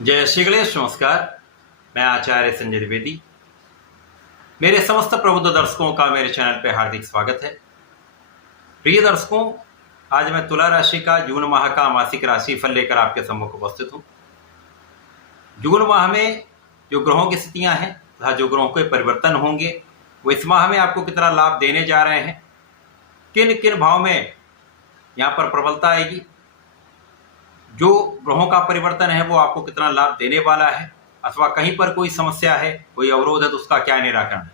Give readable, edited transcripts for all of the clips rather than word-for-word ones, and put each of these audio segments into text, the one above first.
जय श्री गणेश। नमस्कार। मैं आचार्य संजय द्विवेदी। मेरे समस्त प्रबुद्ध दर्शकों का मेरे चैनल पर हार्दिक स्वागत है। प्रिय दर्शकों, आज मैं तुला राशि का जून माह का मासिक राशि फल लेकर आपके सम्मुख उपस्थित हूँ। जून माह में जो ग्रहों की स्थितियां हैं तथा जो ग्रहों के परिवर्तन होंगे वो इस माह में आपको कितना लाभ देने जा रहे हैं, किन किन भाव में यहाँ पर प्रबलता आएगी, जो ग्रहों का परिवर्तन है वो आपको कितना लाभ देने वाला है, अथवा कहीं पर कोई समस्या है, कोई अवरोध है तो उसका क्या निराकरण है,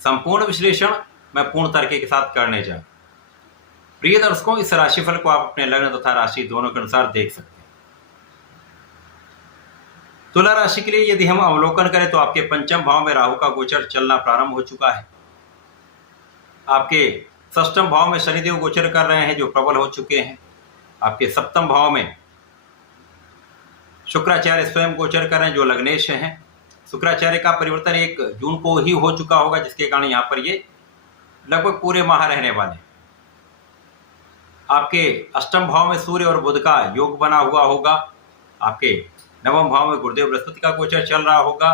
संपूर्ण विश्लेषण मैं पूर्ण तरीके के साथ करने जा रहा हूं। प्रिय दर्शकों, इस राशिफल को आप अपने लग्न तथा राशि दोनों के अनुसार देख सकते हैं। तुला राशि के लिए यदि हम अवलोकन करें तो आपके पंचम भाव में राहु का गोचर चलना प्रारंभ हो चुका है। आपके षष्ठम भाव में शनिदेव गोचर कर रहे हैं जो प्रबल हो चुके हैं। आपके सप्तम भाव में शुक्राचार्य स्वयं गोचर कर रहे हैं जो लग्नेश हैं। शुक्राचार्य का परिवर्तन 1 जून को ही हो चुका होगा, जिसके कारण यहाँ पर ये लगभग पूरे माह रहने वाले। आपके अष्टम भाव में सूर्य और बुध का योग बना हुआ होगा। आपके नवम भाव में गुरुदेव बृहस्पति का गोचर चल रहा होगा।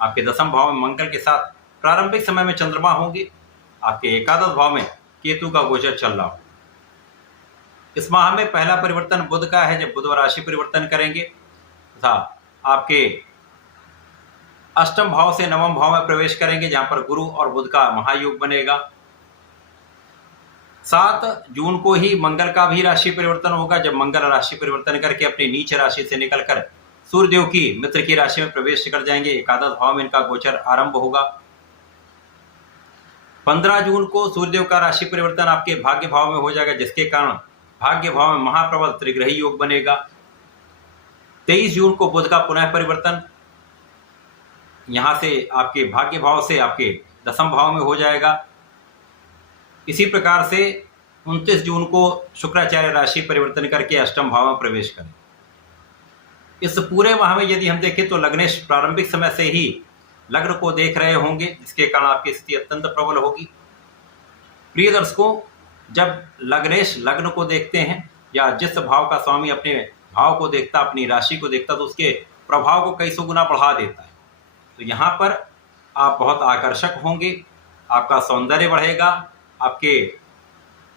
आपके दसम भाव में मंगल के साथ प्रारंभिक समय में चंद्रमा होंगे। आपके एकादश भाव में केतु का गोचर चल रहा होगा। इस माह में पहला परिवर्तन बुध का है, जब बुध राशि परिवर्तन करेंगे तथा आपके अष्टम भाव से नवम भाव में प्रवेश करेंगे, जहां पर गुरु और बुध का महायोग बनेगा। 7 जून को ही मंगल का भी राशि परिवर्तन होगा, जब मंगल राशि परिवर्तन करके अपनी नीच राशि से निकलकर सूर्यदेव की मित्र की राशि में प्रवेश कर जाएंगे। एकादश भाव में इनका गोचर आरंभ होगा। 15 जून को सूर्यदेव का राशि परिवर्तन आपके भाग्य भाव में हो जाएगा, जिसके कारण भाग्य भाव में महाप्रबल त्रिग्रही योग बनेगा। 23 जून को बुध का पुनः परिवर्तन यहां से आपके भाग्य भाव से आपके दसम भाव में हो जाएगा। इसी प्रकार से 29 जून को शुक्राचार्य राशि परिवर्तन करके अष्टम भाव में प्रवेश करें। इस पूरे माह में यदि हम देखें तो लग्नेश प्रारंभिक समय से ही लग्न को देख रहे होंगे, जिसके कारण आपकी स्थिति अत्यंत प्रबल होगी। प्रिय दर्शकों, जब लग्नेश लग्न को देखते हैं या जिस भाव का स्वामी अपने भाव को देखता, अपनी राशि को देखता, तो उसके प्रभाव को कई सौ गुना बढ़ा देता है। तो यहाँ पर आप बहुत आकर्षक होंगे, आपका सौंदर्य बढ़ेगा, आपके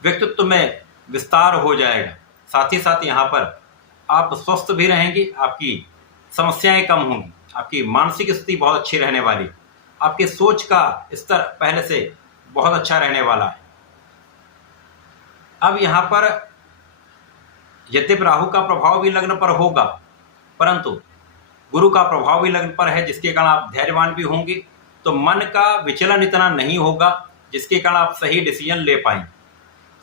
व्यक्तित्व में विस्तार हो जाएगा। साथ ही साथ यहाँ पर आप स्वस्थ भी रहेंगे, आपकी समस्याएं कम होंगी, आपकी मानसिक स्थिति बहुत अच्छी रहने वाली, आपके सोच का स्तर पहले से बहुत अच्छा रहने वाला है। अब यहाँ पर यद्यपि राहु का प्रभाव भी लग्न पर होगा, परंतु गुरु का प्रभाव भी लग्न पर है, जिसके कारण आप धैर्यवान भी होंगे, तो मन का विचलन इतना नहीं होगा, जिसके कारण आप सही डिसीजन ले पाएंगे,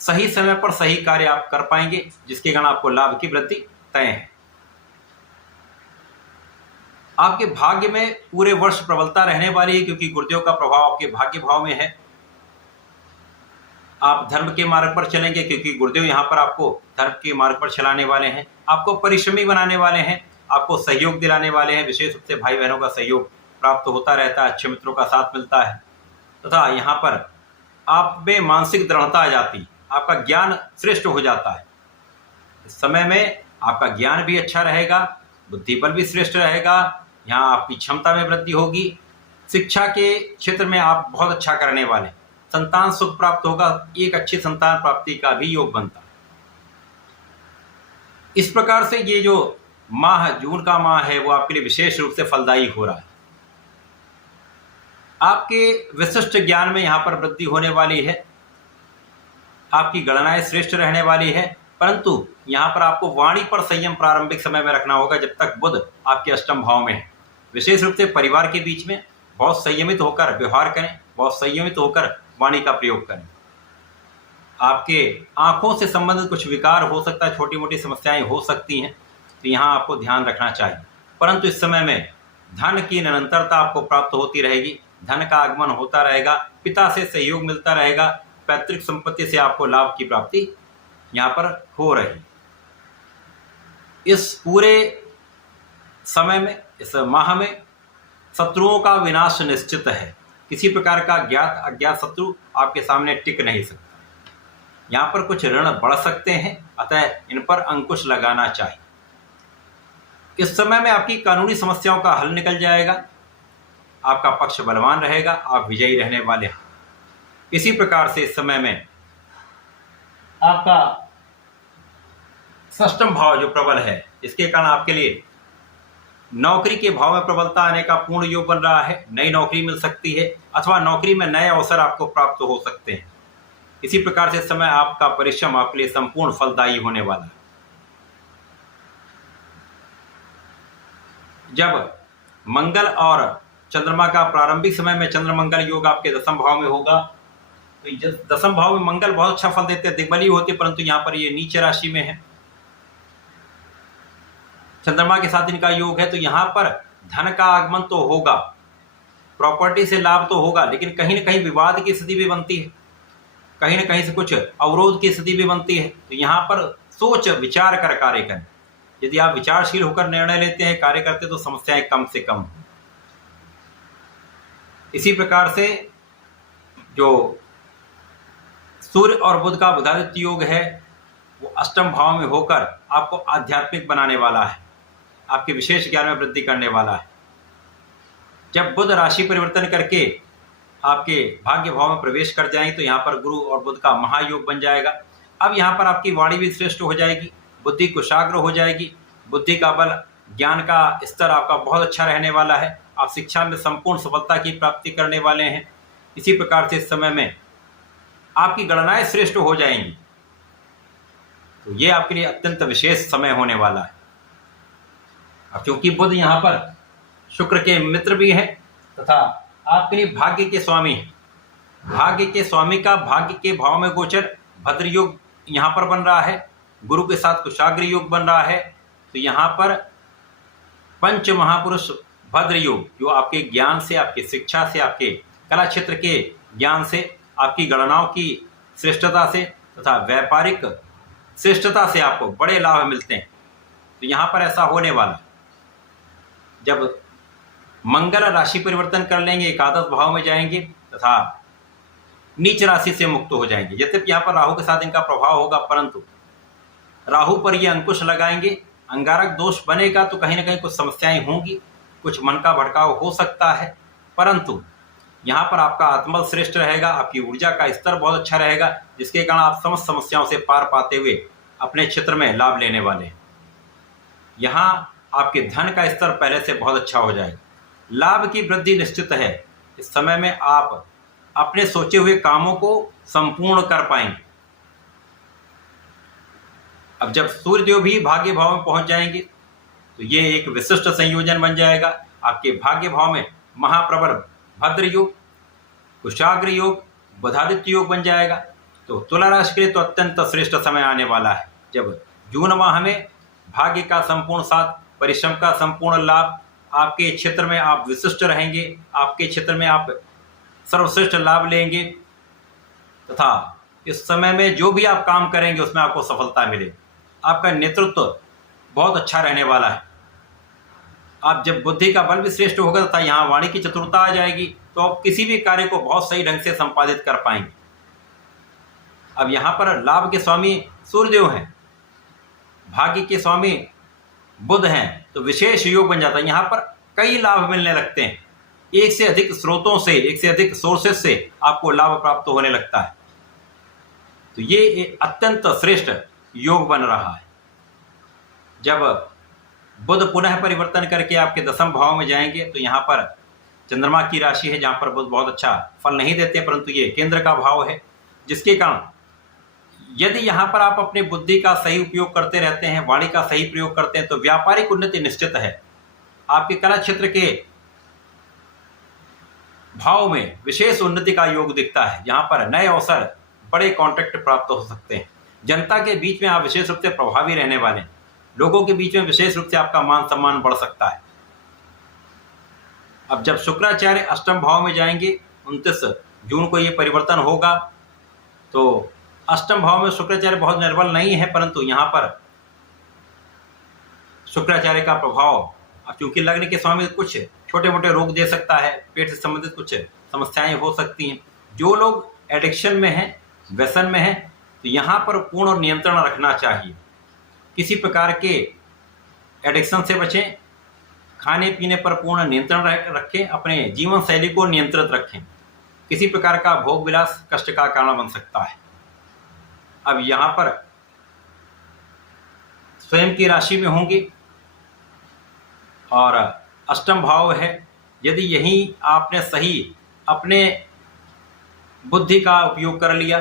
सही समय पर सही कार्य आप कर पाएंगे, जिसके कारण आपको लाभ की वृद्धि तय है। आपके भाग्य में पूरे वर्ष प्रबलता रहने वाली है, क्योंकि गुरुदेव का प्रभाव आपके भाग्य भाव में है। आप धर्म के मार्ग पर चलेंगे, क्योंकि गुरुदेव यहाँ पर आपको धर्म के मार्ग पर चलाने वाले हैं, आपको परिश्रमी बनाने वाले हैं, आपको सहयोग दिलाने वाले हैं। विशेष रूप से भाई बहनों का सहयोग प्राप्त होता रहता है, अच्छे मित्रों का साथ मिलता है, तथा यहाँ पर आप में मानसिक दृढ़ता आ जाती, आपका ज्ञान श्रेष्ठ हो जाता है। इस समय में आपका ज्ञान भी अच्छा रहेगा, बुद्धि बल भी श्रेष्ठ रहेगा, यहाँ आपकी क्षमता में वृद्धि होगी। शिक्षा के क्षेत्र में आप बहुत अच्छा करने वाले, संतान सुख प्राप्त होगा, एक अच्छी संतान प्राप्ति का भी योग बनता है। इस प्रकार से ये जो माह, जून का माह है, वो आपके लिए विशेष रूप से फलदायी हो रहा है। आपके विशिष्ट ज्ञान में यहाँ पर वृद्धि होने वाली है, आपकी गणनाएं श्रेष्ठ रहने वाली है, परंतु यहाँ पर आपको वाणी पर संयम प्रारंभिक समय में रखना होगा, जब तक बुध आपके अष्टम भाव में है। विशेष रूप से परिवार के बीच में बहुत संयमित होकर व्यवहार करें, बहुत संयमित होकर वाणी का प्रयोग करें। आपके आंखों से संबंधित कुछ विकार हो सकता है, छोटी मोटी समस्याएं हो सकती हैं, तो यहाँ आपको ध्यान रखना चाहिए। परंतु इस समय में धन की निरंतरता आपको प्राप्त होती रहेगी, धन का आगमन होता रहेगा, पिता से सहयोग मिलता रहेगा, पैतृक संपत्ति से आपको लाभ की प्राप्ति यहाँ पर हो रही। इस पूरे समय में, इस माह में शत्रुओं का विनाश निश्चित है। किसी प्रकार का ज्ञात अज्ञात शत्रु आपके सामने टिक नहीं सकता। यहाँ पर कुछ ऋण बढ़ सकते हैं, अतः इन पर अंकुश लगाना चाहिए। इस समय में आपकी कानूनी समस्याओं का हल निकल जाएगा, आपका पक्ष बलवान रहेगा, आप विजयी रहने वाले हैं। इसी प्रकार से इस समय में आपका षष्ठम भाव जो प्रबल है, इसके कारण आपके लिए नौकरी के भाव में प्रबलता आने का पूर्ण योग बन रहा है। नई नौकरी मिल सकती है अथवा नौकरी में नए अवसर आपको प्राप्त हो सकते हैं। इसी प्रकार से इस समय आपका परिश्रम आपके लिए संपूर्ण फलदायी होने वाला है। जब मंगल और चंद्रमा का प्रारंभिक समय में चंद्र मंगल योग आपके दसम भाव में होगा, तो दसम भाव में मंगल बहुत अच्छा फल देते हैं, दिग्बली होते, परंतु यहाँ पर ये नीच राशि में है, चंद्रमा के साथ इनका योग है। तो यहाँ पर धन का आगमन तो होगा, प्रॉपर्टी से लाभ तो होगा, लेकिन कहीं ना कहीं विवाद की स्थिति भी बनती है, कहीं ना कहीं से कुछ अवरोध की स्थिति भी बनती है। तो यहाँ पर सोच विचार कर कार्य करें। यदि आप विचारशील होकर निर्णय लेते हैं, कार्य करते, तो समस्याएं कम से कम। इसी प्रकार से जो सूर्य और बुध का बुधादित्य योग है, वो अष्टम भाव में होकर आपको आध्यात्मिक बनाने वाला है, आपके विशेष ज्ञान में वृद्धि करने वाला है। जब बुध राशि परिवर्तन करके आपके भाग्य भाव में प्रवेश कर जाएंगे, तो यहाँ पर गुरु और बुध का महायोग बन जाएगा। अब यहाँ पर आपकी वाणी भी श्रेष्ठ हो जाएगी, बुद्धि कुशाग्र हो जाएगी, बुद्धि का बल, ज्ञान का स्तर आपका बहुत अच्छा रहने वाला है। आप शिक्षा में संपूर्ण सफलता की प्राप्ति करने वाले हैं। इसी प्रकार से इस समय में आपकी गणनाएं श्रेष्ठ हो जाएंगी। तो ये आपके लिए अत्यंत विशेष समय होने वाला है। अब क्योंकि बुध यहाँ पर शुक्र के मित्र भी है तथा आपके लिए भाग्य के स्वामी है, भाग्य के स्वामी का भाग्य के भाव में गोचर भद्र योग यहाँ पर बन रहा है, गुरु के साथ कुशाग्र योग बन रहा है। तो यहाँ पर पंच महापुरुष भद्र योग, जो आपके ज्ञान से, आपकी शिक्षा से, आपके कला क्षेत्र के ज्ञान से, आपकी गणनाओं की श्रेष्ठता से तथा व्यापारिक श्रेष्ठता से आपको बड़े लाभ मिलते हैं। तो यहाँ पर ऐसा होने वाला, जब मंगल राशि परिवर्तन कर लेंगे, एकादश भाव में जाएंगे तथा नीच राशि से मुक्त हो जाएंगे। यद्यपि यहाँ पर राहु के साथ इनका प्रभाव होगा, परंतु राहु पर ये अंकुश लगाएंगे, अंगारक दोष बनेगा, तो कहीं ना कहीं कुछ समस्याएं होंगी, कुछ मन का भटकाव हो सकता है, परंतु यहाँ पर आपका आत्मबल श्रेष्ठ रहेगा, आपकी ऊर्जा का स्तर बहुत अच्छा रहेगा, जिसके कारण आप समस्त समस्याओं से पार पाते हुए अपने क्षेत्र में लाभ लेने वाले हैं। यहाँ आपके धन का स्तर पहले से बहुत अच्छा हो जाएगा, लाभ की वृद्धि निश्चित है। इस समय में आप अपने सोचे हुए कामों को संपूर्ण कर पाएंगे। अब जब सूर्यदेव भी भाग्य भाव में पहुंच जाएंगे, तो ये एक विशिष्ट संयोजन बन जाएगा। आपके भाग्य भाव में महाप्रबल भद्र योग, कुशाग्र योग, बुधादित्य योग बन जाएगा। तो तुला राशि के लिए तो अत्यंत श्रेष्ठ समय आने वाला है, जब जून माह में भाग्य का संपूर्ण साथ, परिश्रम का संपूर्ण लाभ, आपके क्षेत्र में आप विशिष्ट रहेंगे, आपके क्षेत्र में आप सर्वश्रेष्ठ लाभ लेंगे तथा इस समय में जो भी आप काम करेंगे उसमें आपको सफलता मिलेगी। आपका नेतृत्व बहुत अच्छा रहने वाला है। आप जब बुद्धि का बल भी श्रेष्ठ होगा तथा यहाँ वाणी की चतुरता आ जाएगी, तो आप किसी भी कार्य को बहुत सही ढंग से संपादित कर पाएंगे। अब यहाँ पर लाभ के स्वामी सूर्यदेव हैं, भाग्य के स्वामी बुध हैं, तो विशेष योग बन जाता है। यहाँ पर कई लाभ मिलने लगते हैं, एक से अधिक स्रोतों से, एक से अधिक सोर्सेस से आपको लाभ प्राप्त होने लगता है। तो ये अत्यंत श्रेष्ठ योग बन रहा है। जब बुध पुनः परिवर्तन करके आपके दसम भाव में जाएंगे, तो यहाँ पर चंद्रमा की राशि है, जहाँ पर बुध बहुत अच्छा फल नहीं देते, परंतु ये केंद्र का भाव है, जिसके कारण यदि यहाँ पर आप अपनी बुद्धि का सही उपयोग करते रहते हैं, वाणी का सही प्रयोग करते हैं, तो व्यापारिक उन्नति निश्चित है। आपके कला क्षेत्र के भाव में विशेष उन्नति का योग दिखता है, जहाँ पर नए अवसर, बड़े कॉन्ट्रैक्ट प्राप्त हो सकते हैं। जनता के बीच में आप विशेष रूप से प्रभावी रहने वाले हैं, लोगों के बीच में विशेष रूप से आपका मान सम्मान बढ़ सकता है। अब जब शुक्राचार्य अष्टम भाव में जाएंगे, 29 जून को ये परिवर्तन होगा, तो अष्टम भाव में शुक्राचार्य बहुत निर्बल नहीं है, परंतु यहाँ पर शुक्राचार्य का प्रभाव, अब क्योंकि लग्न के स्वामी कुछ छोटे मोटे रोग दे सकता है, पेट से संबंधित कुछ समस्याएं हो सकती हैं। जो लोग एडिक्शन में हैं, व्यसन में हैं, तो यहाँ पर पूर्ण नियंत्रण रखना चाहिए। किसी प्रकार के एडिक्शन से बचें, खाने पीने पर पूर्ण नियंत्रण रखें, अपने जीवन शैली को नियंत्रित रखें। किसी प्रकार का भोग विलास कष्ट का कारण बन सकता है। अब यहाँ पर स्वयं की राशि में होंगे और अष्टम भाव है। यदि यही आपने सही अपने बुद्धि का उपयोग कर लिया,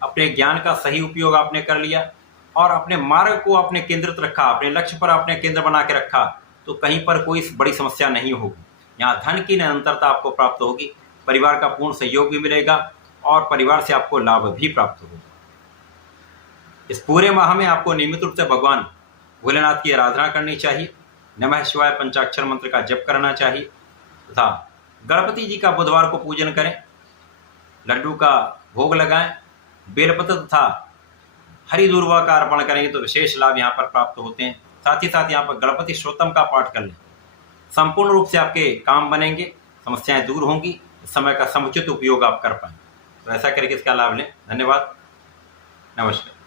अपने ज्ञान का सही उपयोग आपने कर लिया और अपने मार्ग को आपने केंद्रित रखा, अपने लक्ष्य पर आपने केंद्र बना के रखा, तो कहीं पर कोई बड़ी समस्या नहीं होगी। यहाँ धन की निरंतरता आपको प्राप्त होगी, परिवार का पूर्ण सहयोग भी मिलेगा और परिवार से आपको लाभ भी प्राप्त होगा। इस पूरे माह में आपको नियमित रूप से भगवान भोलेनाथ की आराधना करनी चाहिए, नमः शिवाय पंचाक्षर मंत्र का जप करना चाहिए तथा गणपति जी का बुधवार को पूजन करें, लड्डू का भोग लगाएं, बेलपत्र तथा हरी दूर्वा का अर्पण करेंगे तो विशेष लाभ यहाँ पर प्राप्त होते हैं। साथ ही साथ यहाँ पर गणपति स्तोत्रम का पाठ कर लें, संपूर्ण रूप से आपके काम बनेंगे, समस्याएं दूर होंगी, समय का समुचित उपयोग आप कर पाएंगे। तो ऐसा करके इसका लाभ लें। धन्यवाद, नमस्कार।